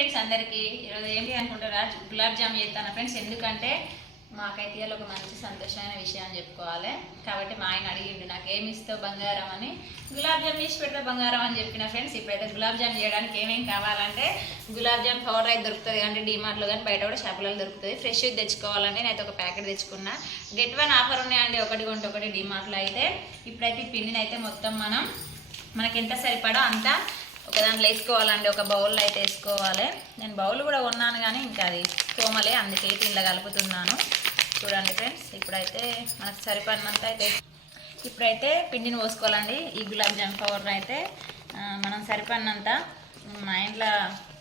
Friends అందరికీ ఈరోజు ఏంటి అనుకుంటారా? గులాబ్ జామ్ చేస్తాను ఫ్రెండ్స్ ఎందుకంటే మాకైతే ఇవాళ ఒక మంచి సంతోషమైన విషయాన్ని చెప్పుకోవాలి. కాబట్టి మా ఆయన అడిగిండు నాకు ఏమి ఇస్తావు బంగారం అని? గులాబ్ జామ్ చేసి పెడతా బంగారం అని చెప్పిన ఫ్రెండ్స్ ఇప్పుడైతే గులాబ్ జామ్ చేయడానికి ఏమేమి కావాలంటే గులాబ్ జామ్ పౌడర్ అయితే దొరుకుతుంది అంటే డిమార్ట్లో కానీ బయట కూడా షాపులలో దొరుకుతుంది. ఫ్రెష్ తెచ్చుకోవాలంటే నేనైతే ఒక ప్యాకెట్ తెచ్చుకున్నా. గెట్ వన్ ఆఫర్ ఉన్నాయండి. ఒకటి కొంటే ఒకటి డిమార్ట్లో అయితే. ఇప్పుడైతే ఈ పిండిని అయితే మొత్తం మనం మనకి ఎంత సరిపడో అంత ఒక దాంట్లో వేసుకోవాలండి ఒక బౌల్లో అయితే వేసుకోవాలి. నేను బౌల్ కూడా కొన్నాను కానీ ఇంకా అది తోమలే అందుకే ఇంట్లో కలుపుతున్నాను. చూడండి ఫ్రెండ్స్ ఇప్పుడైతే మనకు సరిపడినంత అయితే ఇప్పుడైతే పిండిని పోసుకోవాలండి. ఈ గులాబ్ జామ్ పౌడర్ అయితే మనం సరిపడినంత మా ఇంట్లో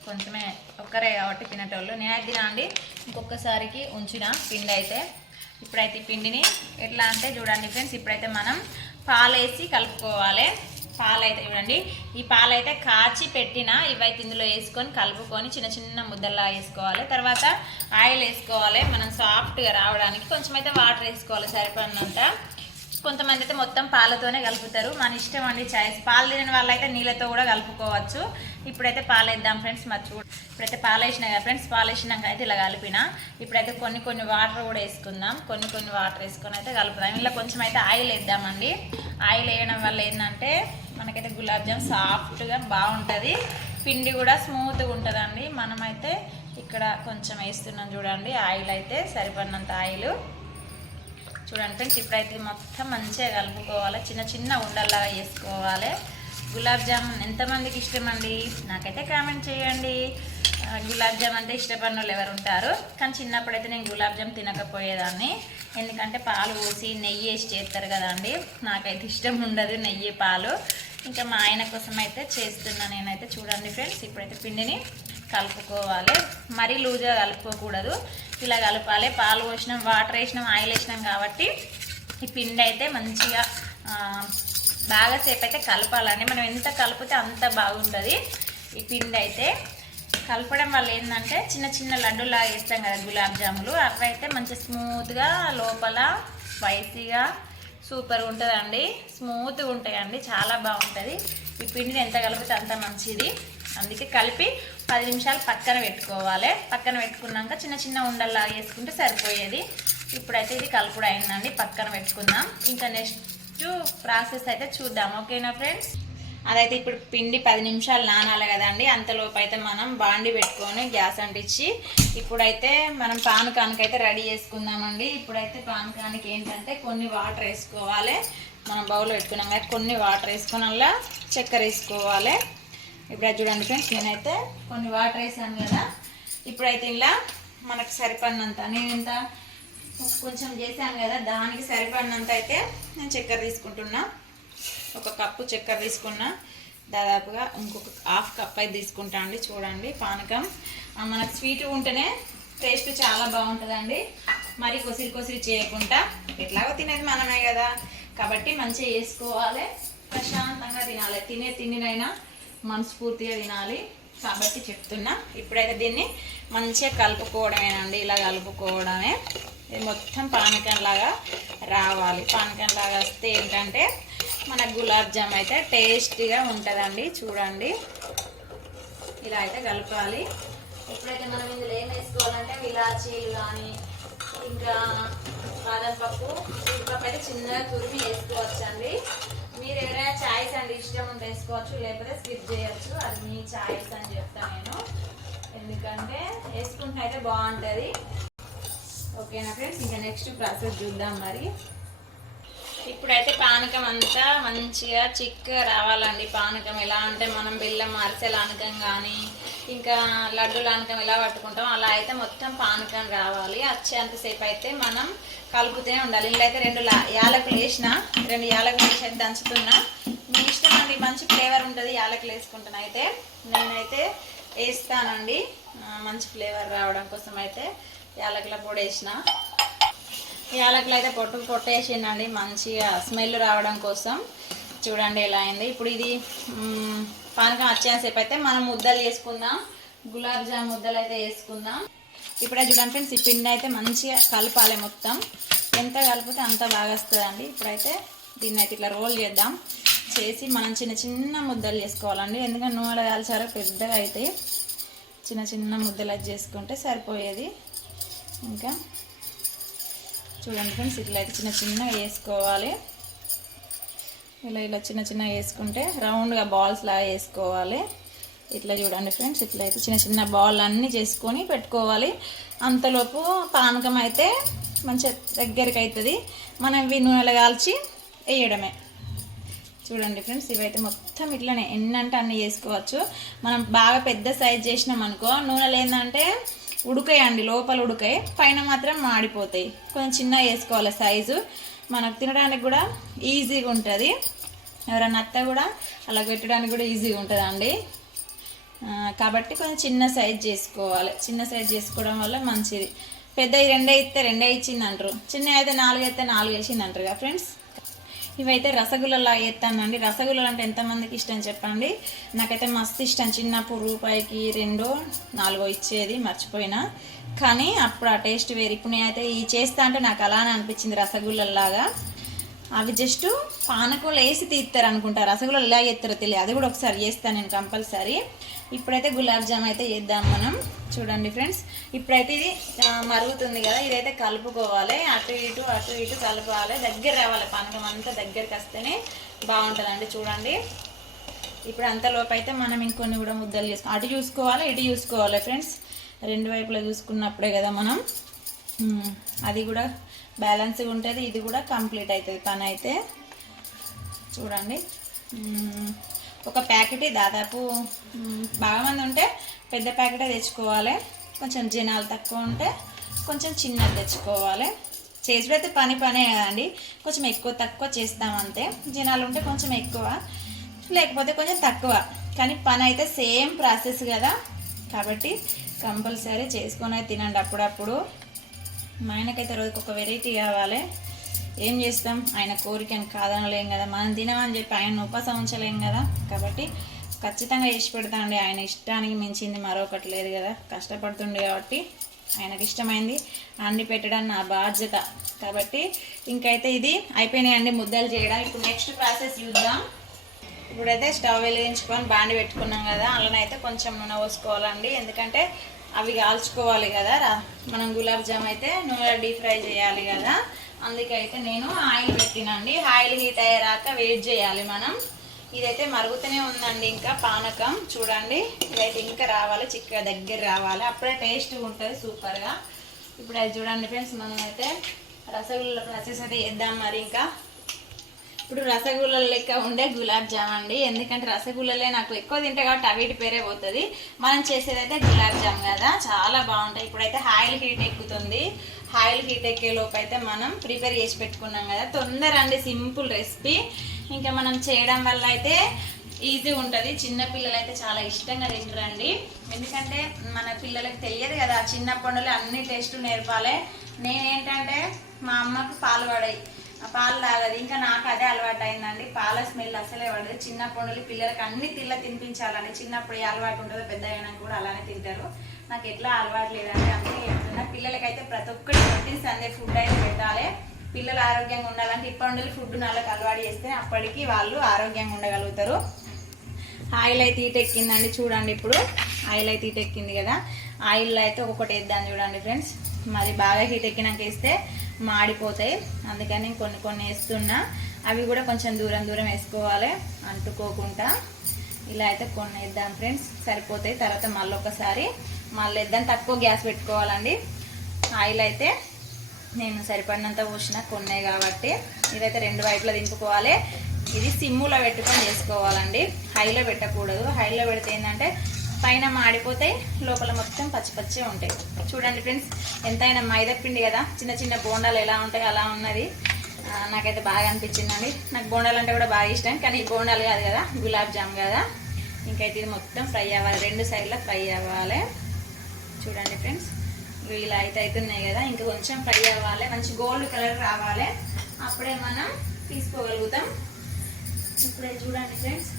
కొంచెమే ఒక్కరే కాబట్టి తినేటోళ్ళు. నేను తినా అండి ఇంకొకసారికి ఉంచిన పిండి అయితే. ఇప్పుడైతే ఈ పిండిని ఎట్లా అంటే చూడండి ఫ్రెండ్స్ ఇప్పుడైతే మనం పాలేసి కలుపుకోవాలి. పాలు అయితే చూడండి. ఈ పాలు అయితే కాచి పెట్టిన ఇవైతే ఇందులో వేసుకొని కలుపుకొని చిన్న చిన్న ముద్దల్లా వేసుకోవాలి. తర్వాత ఆయిల్ వేసుకోవాలి. మనం సాఫ్ట్గా రావడానికి కొంచెం అయితే వాటర్ వేసుకోవాలి సరిపడినంత. కొంతమంది అయితే మొత్తం పాలతోనే కలుపుతారు. మన ఇష్టం అండి చాయిస్ పాలు తినని వాళ్ళైతే నీళ్ళతో కూడా కలుపుకోవచ్చు. ఇప్పుడైతే పాలు వేద్దాం ఫ్రెండ్స్ మరి ఇప్పుడైతే పాలు వేసినా కదా ఫ్రెండ్స్ పాలు వేసినాక అయితే ఇలా కలిపిన. ఇప్పుడైతే కొన్ని కొన్ని వాటర్ కూడా వేసుకుందాం. కొన్ని కొన్ని వాటర్ వేసుకొని అయితే కలుపుదాం. ఇలా కొంచెం అయితే ఆయిల్ వేద్దామండి. ఆయిల్ వేయడం వల్ల ఏంటంటే మనకైతే గులాబ్ జామ్ సాఫ్ట్గా బాగుంటుంది. పిండి కూడా స్మూత్గా ఉంటుందండి. మనమైతే ఇక్కడ కొంచెం వేస్తున్నాం చూడండి. ఆయిల్ అయితే సరిపడినంత ఆయిల్. చూడండి ఫ్రెండ్స్ ఇప్పుడైతే మొత్తం మంచిగా కలుపుకోవాలి. చిన్న చిన్న ఉండల్లాగా వేసుకోవాలి గులాబ్ జామున్ ఎంతమందికి ఇష్టం అండి నాకైతే కామెంట్ చేయండి. గులాబ్ జామ్ అంటే ఇష్టపడిన వాళ్ళు ఎవరు ఉంటారు? కానీ చిన్నప్పుడైతే నేను గులాబ్ జామ్ తినకపోయేదాన్ని. ఎందుకంటే పాలు పోసి నెయ్యి వేసి చేస్తారు కదండి నాకైతే ఇష్టం ఉండదు నెయ్యి పాలు. ఇంకా మా ఆయన కోసం అయితే చేస్తున్నా నేనైతే. చూడండి ఫ్రెండ్స్ ఇప్పుడైతే పిండిని కలుపుకోవాలి. మరీ లూజ్గా కలుపుకోకూడదు. ఇలా కలపాలి. పాలు పోసినాం వాటర్ వేసినాం ఆయిల్ వేసినాం కాబట్టి ఈ పిండి అయితే మంచిగా బాగా సేపు అయితే కలపాలండి. మనం ఎంత కలిపితే అంత బాగుంటుంది. ఈ పిండి అయితే కలపడం వల్ల ఏంటంటే చిన్న చిన్న లడ్డులా వేస్తాం కదా గులాబ్ జాములు. అవి అయితే మంచి స్మూత్గా లోపల స్పైసీగా సూపర్ ఉంటుందండి. స్మూత్గా ఉంటాయండి. చాలా బాగుంటుంది. ఈ పిండిని ఎంత కలిపితే అంత మంచిది. అందుకే కలిపి పది నిమిషాలు పక్కన పెట్టుకోవాలి. పక్కన పెట్టుకున్నాక చిన్న చిన్న ఉండల్లా వేసుకుంటే సరిపోయేది. ఇప్పుడైతే ఇది కలుపుడు అయిందండి పక్కన పెట్టుకుందాం. ఇంకా నెక్స్ట్ ప్రాసెస్ అయితే చూద్దాం. ఓకేనా ఫ్రెండ్స్? అదైతే ఇప్పుడు పిండి పది నిమిషాలు నానాలి కదండి. అంతలోపు అయితే మనం బాండి పెట్టుకొని గ్యాస్ అంటించి ఇప్పుడైతే మనం పానకానికి అయితే రెడీ చేసుకుందామండి. ఇప్పుడైతే పానకానికి ఏంటంటే కొన్ని వాటర్ వేసుకోవాలి. మనం బౌల్ పెట్టుకున్నాం కదా కొన్ని వాటర్ వేసుకొని చక్కెర వేసుకోవాలి. ఇప్పుడు చూడండి ఫ్రెండ్స్ నేనైతే కొన్ని వాటర్ వేసాను కదా. ఇప్పుడైతే ఇలా మనకు సరిపడినంత నేను ఇంత కొంచెం చేశాను కదా దానికి సరిపడినంత అయితే నేను చక్కెర తీసుకుంటున్నా. ఒక కప్పు చక్కెర తీసుకున్నా. దాదాపుగా ఇంకొక హాఫ్ కప్ అయితే తీసుకుంటా అండి చూడండి పానకం. మనకు స్వీట్ ఉంటేనే టేస్ట్ చాలా బాగుంటుందండి. మరి కొసిరి కొసిరి చేయకుండా ఎట్లాగో తినేది మనమే కదా. కాబట్టి మంచిగా వేసుకోవాలి ప్రశాంతంగా తినాలి. తినే తిండినైనా మనస్ఫూర్తిగా తినాలి కాబట్టి చెప్తున్నా. ఇప్పుడైతే దీన్ని మంచిగా కలుపుకోవడమేనండి. ఇలా కలుపుకోవడమే. ఇది మొత్తం పానకంలాగా రావాలి. పానకంలాగా వస్తే ఏంటంటే మన గులాబ్ జామ్ అయితే టేస్టీగా ఉంటుందండి. చూడండి. ఇలా అయితే కలపాలి. ఎప్పుడైతే మనం ఇందులో ఏం వేసుకోవాలంటే ఇలాచీలు కానీ ఇంకా బాదం పప్పు జీడిపప్పు అయితే చిన్నగా తురిమి వేసుకోవచ్చండి. మీరు ఎవరైనా చాయ్స్ అండ్ ఇష్టం ఉంటే వేసుకోవచ్చు లేకపోతే స్కిప్ చేయొచ్చు. అది మీ చాయ్స్ అని చెప్తాను నేను. ఎందుకంటే వేసుకుంటే అయితే బాగుంటుంది. ఓకేనా ఫ్రెండ్స్? ఇంకా నెక్స్ట్ ప్రాసెస్ చూద్దాం మరి. ఇప్పుడైతే పానకం అంతా మంచిగా చిక్కగా రావాలండి. పానకం ఎలా అంటే మనం బెల్లం అరిసెల లానకం కానీ ఇంకా లడ్డు ఆనకం ఎలా పట్టుకుంటాం అలా అయితే మొత్తం పానకం రావాలి. వచ్చేంతసేపు అయితే మనం కలుపుతూనే ఉండాలి. ఇలా అయితే రెండు యాలకులు వేసిన రెండు యాలకులు వేసి అయితే దంచుతున్నా. మీ ఇష్టం అండి మంచి ఫ్లేవర్ ఉంటుంది యాలకులు వేసుకుంటున్నా అయితే. నేనైతే వేస్తానండి. మంచి ఫ్లేవర్ రావడం కోసం అయితే యాలకుల పొడి వేసిన. యాలకులు అయితే పొట్టు పొట్టేసిండండి మంచిగా స్మెల్ రావడం కోసం. చూడండి ఎలా అయింది. ఇప్పుడు ఇది పానకం వచ్చేసేపు అయితే మనం ముద్దలు చేసుకుందాం. గులాబ్ జామ్ ముద్దలు అయితే వేసుకుందాం ఇప్పుడే చూడండి ఫ్రెండ్స్ ఈ పిండి అయితే మంచిగా కలపాలి మొత్తం. ఎంత కలిపితే అంత బాగా వస్తుందండి. ఇప్పుడైతే దీన్ని అయితే ఇట్లా రోల్ చేద్దాం. చేసి మనం చిన్న చిన్న ముద్దలు చేసుకోవాలండి. ఎందుకంటే నూనె కాల్చారో పెద్దగా అయితే చిన్న చిన్న ముద్దలు చేసుకుంటే సరిపోయేది. ఇంకా చూడండి ఫ్రెండ్స్ ఇట్లా అయితే చిన్న చిన్నగా వేసుకోవాలి ఇలా ఇలా చిన్న చిన్న వేసుకుంటే రౌండ్గా బాల్స్ లాగా వేసుకోవాలి. ఇట్లా చూడండి ఫ్రెండ్స్ ఇట్లా అయితే చిన్న చిన్న బాల్ అన్నీ చేసుకొని పెట్టుకోవాలి. అంతలోపు పానకం అయితే మంచిగా దగ్గరికి అవుతుంది మనం ఇవి నూనెలు కాల్చి వేయడమే. చూడండి ఫ్రెండ్స్ ఇవైతే మొత్తం ఇట్లానే ఎన్నంటే అంటే అన్ని చేసుకోవచ్చు. మనం బాగా పెద్ద సైజ్ చేసినాం అనుకో నూనెలు ఏంటంటే ఉడకాయండి లోపల ఉడకాయి. పైన మాత్రం మాడిపోతాయి. కొంచెం చిన్నగా వేసుకోవాలి సైజు. మనకు తినడానికి కూడా ఈజీగా ఉంటుంది. ఎవరన్నా అత్త కూడా అలా పెట్టడానికి కూడా ఈజీగా ఉంటుందండి. కాబట్టి కొంచెం చిన్న సైజ్ చేసుకోవాలి. చిన్న సైజ్ చేసుకోవడం వల్ల మంచిది. పెద్ద రెండే ఇస్తే రెండే ఇచ్చింది అంటారు చిన్న అయితే నాలుగు అయితే నాలుగు వేసింది అంటారు కదా ఫ్రెండ్స్? ఇవైతే రసగుల్లలా వేస్తానండి రసగుల్లలు అంటే ఎంతమందికి ఇష్టం చెప్పండి? నాకైతే మస్తు ఇష్టం. చిన్నప్పుడు రూపాయికి రెండో నాలుగో ఇచ్చేది మర్చిపోయినా. కానీ అప్పుడు ఆ టేస్ట్ వేరు. ఇప్పుడు నేనైతే ఈ చేస్తా అంటే నాకు అలానే అనిపించింది రసగుల్లలాగా అవి జస్ట్ పానకంలో వేసి తీస్తారు అనుకుంటా రసగుల్లలు ఎలా చేస్తారో తెలియదు. అది కూడా ఒకసారి చేస్తాను నేను కంపల్సరీ. ఇప్పుడైతే గులాబ్ జామ్ అయితే చేద్దాం మనం. చూడండి ఫ్రెండ్స్ ఇప్పుడైతే ఇది మరుగుతుంది కదా ఇదైతే కలుపుకోవాలి. అటు ఇటు అటు ఇటు కలుపుకోవాలి. దగ్గర రావాలి పానకం అంతా దగ్గరికి వస్తేనే బాగుంటుందండి చూడండి. ఇప్పుడు అంతలోపు అయితే మనం ఇంకొన్ని కూడా ముద్దలు చేసుకోవాలి అటు చూసుకోవాలి ఇటు చూసుకోవాలి ఫ్రెండ్స్. రెండు వైపులా చూసుకున్నప్పుడే కదా మనం. అది కూడా బ్యాలెన్స్గా ఉంటుంది ఇది కూడా కంప్లీట్ అవుతుంది పని అయితే చూడండి ఒక ప్యాకెట్ దాదాపు బాగా మంది ఉంటే పెద్ద ప్యాకెటే తెచ్చుకోవాలి. కొంచెం జనాలు తక్కువ ఉంటే కొంచెం చిన్నది తెచ్చుకోవాలి. చేసుడు అయితే పని పనే కదండి. కొంచెం ఎక్కువ తక్కువ చేస్తాం అంతే. జనాలు ఉంటే కొంచెం ఎక్కువ లేకపోతే కొంచెం తక్కువ. కానీ పని అయితే సేమ్ ప్రాసెస్ కదా. కాబట్టి కంపల్సరీ చేసుకొని తినండి అప్పుడప్పుడు. మా ఆయనకైతే రోజుకి ఒక వెరైటీ కావాలి. ఏం చేస్తాం? ఆయన కోరికని కాదనలేం కదా. మనం తినమని చెప్పి ఆయన ఉపవాసం ఉంచలేం కదా. కాబట్టి ఖచ్చితంగా చేసి పెడతాండి ఆయన ఇష్టానికి మించింది మరొకటి లేదు కదా. కష్టపడుతుండే కాబట్టి ఆయనకి ఇష్టమైంది. అండి పెట్టడం నా బాధ్యత. కాబట్టి ఇంకైతే ఇది అయిపోయినాయండి ముద్దలు చేయడం. ఇప్పుడు నెక్స్ట్ ప్రాసెస్ చూద్దాం. ఇప్పుడైతే స్టవ్ వెలిగించుకొని బాండి పెట్టుకున్నాం కదా. అందులోనైతే కొంచెం నూనె పోసుకోవాలండి. ఎందుకంటే అవి కాల్చుకోవాలి కదా. మనం గులాబ్ జామ్ అయితే నూనె డీప్ ఫ్రై చేయాలి కదా. అందుకైతే నేను ఆయిల్ పెట్టినండి ఆయిల్ హీట్ అయ్యేరాక వెయిట్ చేయాలి మనం. ఇదైతే మరుగుతూనే ఉందండి ఇంకా పానకం. చూడండి ఇదైతే ఇంకా రావాలి చిక్కగా దగ్గర రావాలి. అప్పుడే టేస్ట్ ఉంటుంది సూపర్గా. ఇప్పుడు అది చూడండి ఫ్రెండ్స్ మనం అయితే రసగుల్లా ప్రాసెస్ అయితే చేద్దాం మరి ఇంకా. ఇప్పుడు రసగుల్ల లెక్క ఉండే గులాబ్ జామ్ అండి. ఎందుకంటే రసగుల్లలే నాకు ఎక్కువ తింటే కాబట్టి అవిటి పేరే పోతుంది. మనం చేసేదైతే గులాబ్ జామ్ కదా. చాలా బాగుంటాయి. ఇప్పుడైతే ఆయిల్ హీట్ ఎక్కుతుంది. ఆయిల్ హీట్ ఎక్కే లోపు అయితే మనం ప్రిపేర్ చేసి పెట్టుకున్నాం కదా. తొందర అండి సింపుల్ రెసిపీ. ఇంకా మనం చేయడం వల్ల అయితే ఈజీ ఉంటుంది. చిన్న పిల్లలు అయితే చాలా ఇష్టంగా తింటారండి. ఎందుకంటే మన పిల్లలకి తెలియదు కదా చిన్నప్పటి అన్ని టేస్టులు నేర్పాలి. నేనేంటంటే మా అమ్మకు పాలు పడాయి. పాలు తాగదు. ఇంకా నాకు అదే అలవాటు అయిందండి పాల స్మెల్ అసలే పడదు. చిన్నప్పటి నుండి పిల్లలకి అన్ని తిల్ల తినిపించాలని చిన్నప్పుడు ఏ అలవాటు ఉంటుందో పెద్ద అయినా కూడా అలానే తింటారు. నాకు ఎట్లా అలవాటు లేదండి. అందుకే చెప్తున్నా పిల్లలకైతే ప్రతి ఒక్కటి రొటీన్స్ అందే ఫుడ్ అయితే పెట్టాలి. పిల్లలు ఆరోగ్యంగా ఉండాలంటే ఇప్పటి నుండి ఫుడ్ నాళ్ళకి అలవాటు చేస్తే అప్పటికి వాళ్ళు ఆరోగ్యంగా ఉండగలుగుతారు. ఆయిల్ అయితే హీట్ ఎక్కిందండి చూడండి ఇప్పుడు. ఆయిల్ అయితే హీట్ ఎక్కింది కదా. ఆయిల్ అయితే ఒక్కొక్కటి వేద్దాం చూడండి ఫ్రెండ్స్. మరి బాగా హీట్ ఎక్కినాక వేస్తే మాడిపోతాయి. అందుకని కొన్ని కొన్ని వేస్తున్నా. అవి కూడా కొంచెం దూరం దూరం వేసుకోవాలి అంటుకోకుండా. ఇలా అయితే కొన్ని వేద్దాం ఫ్రెండ్స్. సరిపోతాయి. తర్వాత మళ్ళీ ఒకసారి మళ్ళీ వేద్దాం తక్కువ గ్యాస్ పెట్టుకోవాలండి. ఆయిల్ అయితే నేను సరిపడినంత పోసిన కొన్నే కాబట్టి ఇదైతే రెండు వైపులా దింపుకోవాలి. ఇది సిమ్ములో పెట్టుకొని చేసుకోవాలండి. హైలో పెట్టకూడదు. హైలో పెడితే ఏంటంటే పైన మాడిపోతాయి లోపల మొత్తం పచ్చి పచ్చి ఉంటాయి. చూడండి ఫ్రెండ్స్ ఎంతైనా మైదా పిండి కదా? చిన్న చిన్న బోండాలు ఎలా ఉంటాయి అలా ఉన్నది. నాకైతే బాగా అనిపించిందండి. నాకు బోండాలు అంటే కూడా బాగా ఇష్టం. కానీ ఈ బోండాలు కాదు కదా? గులాబ్ జామ్ కదా? ఇంకైతే ఇది మొత్తం ఫ్రై అవ్వాలి. రెండు సైడ్లో ఫ్రై అవ్వాలి. చూడండి ఫ్రెండ్స్. ఇవి ఇలా అయితే అవుతున్నాయి కదా ఇంకా కొంచెం ఫ్రై అవ్వాలి మంచి గోల్డ్ కలర్ రావాలి. అప్పుడే మనం తీసుకోగలుగుతాం. ఇప్పుడే చూడండి ఫ్రెండ్స్.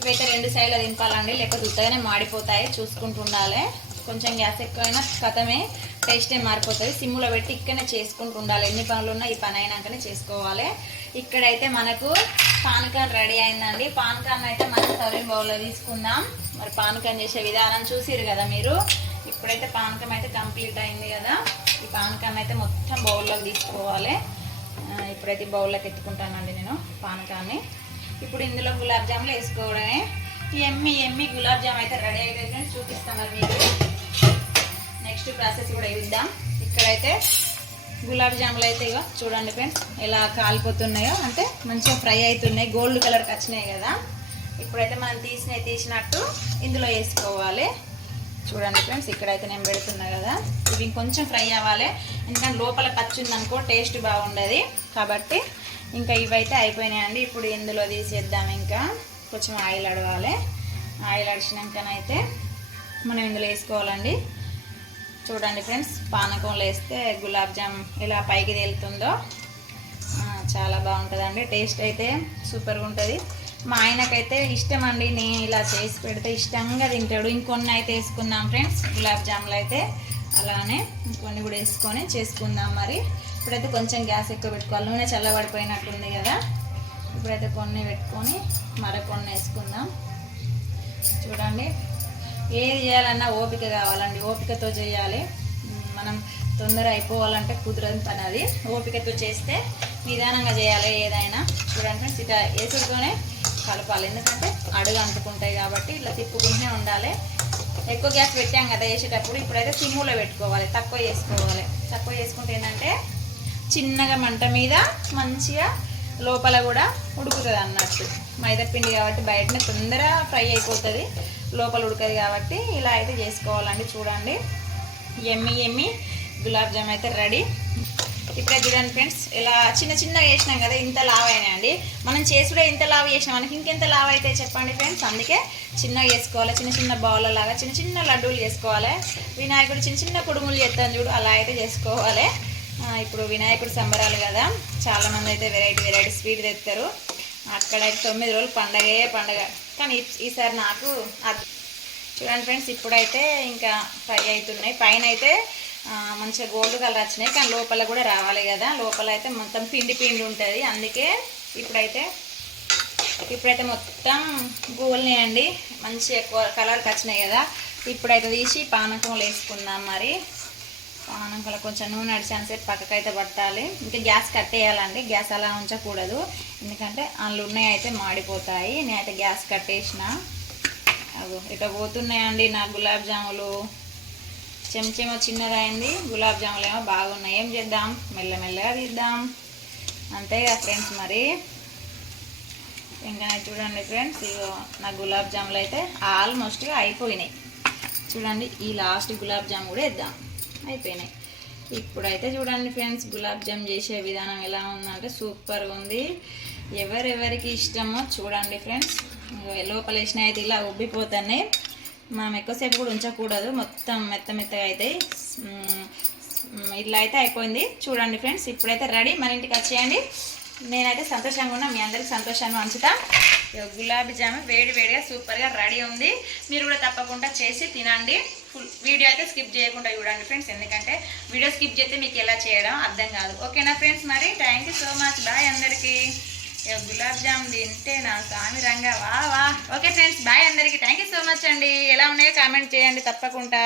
ఇవైతే రెండు సైడ్లు దింపాలండి లేకపోతే ఉత్తగానే మాడిపోతాయి చూసుకుంటూ ఉండాలి. కొంచెం గ్యాస్ ఎక్కువైనా కథమే. టేస్టే మారిపోతుంది. సిమ్లో పెట్టి ఇక్కడనే చేసుకుంటూ ఉండాలి. ఎన్ని పనులు ఉన్నా ఈ పని అయినాకనే చేసుకోవాలి. ఇక్కడైతే మనకు పానకం రెడీ అయిందండి. పానకాన్ని అయితే మనం సర్వింగ్ బౌల్లో తీసుకుందాం. మరి పానకం చేసే విధానం చూసిరు కదా మీరు? ఇప్పుడైతే పానకం అయితే కంప్లీట్ అయింది కదా. ఈ పానకాన్ని అయితే మొత్తం బౌల్లోకి తీసుకోవాలి. ఇప్పుడైతే ఈ బౌల్లోకి ఎత్తుకుంటానండి నేను పానకాన్ని ఇప్పుడు ఇందులో గులాబ్ జాములు వేసుకోవడమే. ఎమ్మి ఎమ్మి గులాబ్ జామ్ అయితే రెడీ అయితే చూపిస్తాను మరి మీకు. నెక్స్ట్ ప్రాసెస్ కూడా ఇద్దాం ఇక్కడైతే గులాబ్ జాములు అయితే ఇగో చూడండి ఫ్రెండ్స్ ఎలా కాలిపోతున్నాయో. అంటే మంచిగా ఫ్రై అవుతున్నాయి గోల్డ్ కలర్కి వచ్చినాయి కదా. ఇప్పుడైతే మనం తీసినవి తీసినట్టు ఇందులో వేసుకోవాలి. చూడండి ఫ్రెండ్స్ ఇక్కడైతే నేను పెడుతున్నా కదా. ఇవి ఇంకొంచెం ఫ్రై అవ్వాలి. ఎందుకంటే లోపల పచ్చిందనుకో టేస్ట్ బాగుండదు. కాబట్టి ఇంకా ఇవైతే అయిపోయినాయండి. ఇప్పుడు ఇందులో తీసేద్దాం ఇంకా. కొంచెం ఆయిల్ అడవాలి. ఆయిల్ అడిచినాకనైతే మనం ఇందులో వేసుకోవాలండి. చూడండి ఫ్రెండ్స్ పానకంలో వేస్తే గులాబ్ జామ్ ఎలా పైకి తేలుతుందో. చాలా బాగుంటుందండి టేస్ట్ అయితే సూపర్గా ఉంటుంది. మా ఆయనకైతే ఇష్టం అండి నేను ఇలా చేసి పెడితే ఇష్టంగా తింటాడు. ఇంకొన్ని అయితే వేసుకుందాం ఫ్రెండ్స్ గులాబ్ జాములు అయితే అలానే ఇంకొన్ని కూడా వేసుకొని చేసుకుందాం మరి. ఇప్పుడైతే కొంచెం గ్యాస్ ఎక్కువ పెట్టుకోవాలి నూనె చల్లబడిపోయినట్టుంది కదా. ఇప్పుడైతే కొన్ని పెట్టుకొని మరొన్ని వేసుకుందాం. చూడండి ఏది చేయాలన్నా ఓపిక కావాలండి. ఓపికతో చేయాలి. మనం తొందర అయిపోవాలంటే కుదరని పని అది. ఓపికతో చేస్తే నిదానంగా చేయాలి ఏదైనా. చూడండి ఫ్రెండ్స్ ఇట్లా వేసుకునే కలపాలి. ఎందుకంటే అడుగు అంటుకుంటాయి కాబట్టి ఇట్లా తిప్పుకుంటూనే ఉండాలి. ఎక్కువ గ్యాస్ పెట్టాం కదా వేసేటప్పుడు ఇప్పుడైతే సిమ్ములో పెట్టుకోవాలి. తక్కువ చేసుకోవాలి తక్కువ చేసుకుంటే ఏంటంటే చిన్నగా మంట మీద మంచిగా లోపల కూడా ఉడుకుతుంది అన్నట్టు. మైదా పిండి కాబట్టి బయటనే తొందర ఫ్రై అయిపోతుంది. లోపల ఉడకదు కాబట్టి ఇలా అయితే చేసుకోవాలండి చూడండి. ఎమ్మి ఎమ్మి గులాబ్ జామ్ అయితే రెడీ. ఇప్పుడే చూడండి ఫ్రెండ్స్ ఇలా చిన్న చిన్నగా వేసినాం కదా ఇంత లావ్ అయినాయండి. మనం చేసుడే ఇంత లావ్ చేసినాం మనకి ఇంకెంత లావ్ అయితే చెప్పండి ఫ్రెండ్స్? అందుకే చిన్నగా చేసుకోవాలి చిన్న చిన్న బౌల్ లాగా చిన్న చిన్న లడ్డూలు చేసుకోవాలి. వినాయకుడు చిన్న చిన్న కుడుములు చేస్తాను చూడు అలా అయితే చేసుకోవాలి. ఇప్పుడు వినాయకుడు సంబరాలు కదా. చాలా మంది అయితే వెరైటీ వెరైటీ స్వీట్ తెస్తారు. అక్కడ అయితే తొమ్మిది రోజులు పండగే పండగ. కానీ ఈసారి నాకు అది చూడండి ఫ్రెండ్స్ ఇప్పుడైతే ఇంకా ఫ్రై అవుతున్నాయి. పైన అయితే మంచిగా గోల్డ్ కలర్ వచ్చినాయి. కానీ లోపల కూడా రావాలి కదా. లోపల అయితే మొత్తం పిండి పిండి ఉంటుంది. అందుకే ఇప్పుడైతే ఇప్పుడైతే మొత్తం గోల్ని అండి. మంచి ఎక్కువ కలర్కి వచ్చినాయి కదా. ఇప్పుడైతే తీసి పానకం వేసుకుందాం మరి. పానకంలో కొంచెం నూనె అడిచాను సేపు పక్కకైతే పట్టాలి. ఇంకా గ్యాస్ కట్టేయాలండి. గ్యాస్ అలా ఉంచకూడదు. ఎందుకంటే అందులో ఉన్నాయి అయితే మాడిపోతాయి. నేనైతే గ్యాస్ కట్టేసిన. అగో ఇట్లా పోతున్నాయండి నా గులాబ్ జాములు. చెంచేమో చిన్నదైంది. గులాబ్ జాములు ఏమో బాగున్నాయి. ఏం చేద్దాం? మెల్లమెల్లగా తీద్దాం. అంతే ఫ్రెండ్స్ మరి. ఇంకా చూడండి ఫ్రెండ్స్ ఇగో నా గులాబ్ జాములు అయితే ఆల్మోస్ట్గా అయిపోయినాయి. చూడండి ఈ లాస్ట్ గులాబ్ జామ్ కూడా వేద్దాం. అయిపోయినాయి. ఇప్పుడైతే చూడండి ఫ్రెండ్స్ గులాబ్ జామ్ చేసే విధానం ఎలా ఉందంటే సూపర్గా ఉంది. ఎవరెవరికి ఇష్టమో చూడండి ఫ్రెండ్స్. లోపల వేసిన అయితే ఇలా ఉబ్బిపోతున్నాయి మనం ఎక్కువసేపు కూడా ఉంచకూడదు. మొత్తం మెత్త మెత్తగా అవుతాయి ఇట్లా అయితే అయిపోయింది. చూడండి ఫ్రెండ్స్ ఇప్పుడైతే రెడీ. మన ఇంటికి వచ్చేయండి. నేనైతే సంతోషంగా ఉన్నా. మీ అందరికి సంతోషాన్ని పంచుతా. గులాబీ జామ్ వేడి వేడిగా సూపర్గా రెడీ ఉంది. మీరు కూడా తప్పకుండా చేసి తినండి. ఫుల్ వీడియో అయితే స్కిప్ చేయకుండా చూడండి ఫ్రెండ్స్ ఎందుకంటే వీడియో స్కిప్ చేస్తే మీకు ఎలా చేయడం అర్థం కాదు. ఓకేనా ఫ్రెండ్స్? మరి thank you so much bye అందరికీ. గులాబ్ జామ్ తింటే నా స్వామి రంగా. వా వా. ఓకే ఫ్రెండ్స్ బాయ్ అందరికీ. థ్యాంక్ యూ సో మచ్ అండి. ఎలా ఉన్నాయో కామెంట్ చేయండి తప్పకుండా.